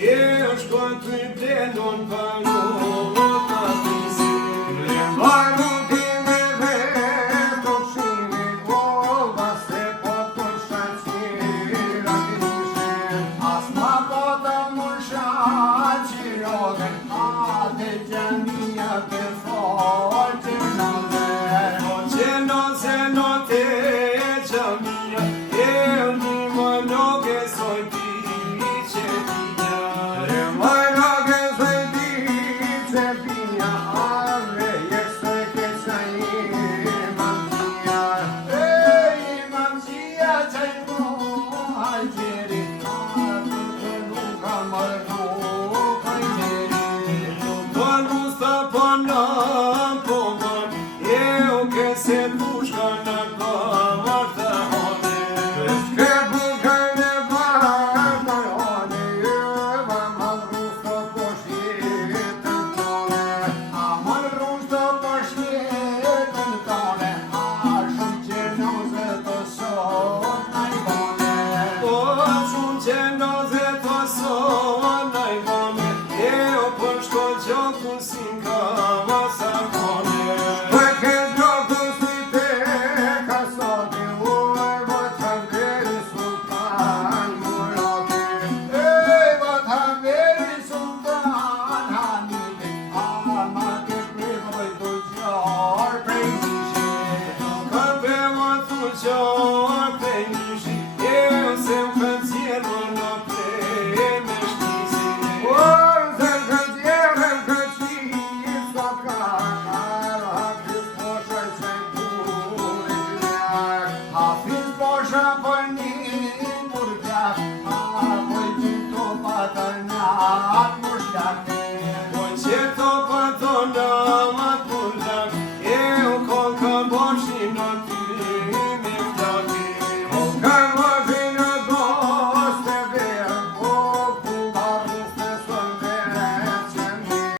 Eu escuto e prendo um pano pra dizer Mano que me vê, to shimi głowa se podkończacie As ma potem muszaci rogę A ty minha que forte noze Forte noze no te minha Eu me mano que sou se puška na kamarta one Ke bukajne varta one Eva mal rusto pošjetën tone A mal rusto pošjetën tone A shumë që noze të sot najbone O shumë që noze të sot najbone E o për shko gjoku sin ka masa